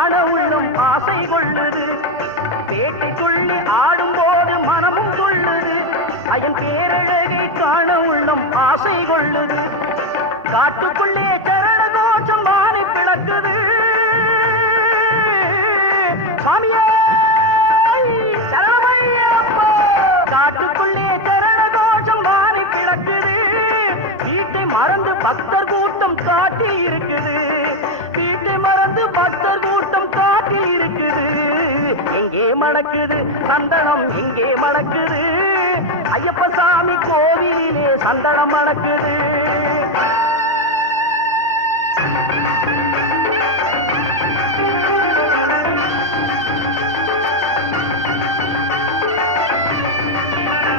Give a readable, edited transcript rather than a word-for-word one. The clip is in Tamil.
காண உள்ளம் ஆசை கொள்ளுது. பேட்டை துள்ளி ஆடும்போது மனமும் துள்ளுது. அயன் பேரழகை காண உள்ளம் ஆசை கொள்ளுது. காட்டுக்குள்ளே சரண கோஷம் வானை பிளக்குது. சாமியே சரணமையப்பா. காட்டுக்குள்ளே சரண கோஷம் வானை பிளக்குது. வீட்டை மறந்து பக்தர் கூட்டம் காட்டி இருக்குது. வீட்டை மறந்து பக்தர் கூட்டம் காட்டி இருக்குது. எங்கே மணக்குது சந்தனம், இங்கே மணக்குது ஐயப்ப சாமி கோவிலே சந்தனம் மணக்குது.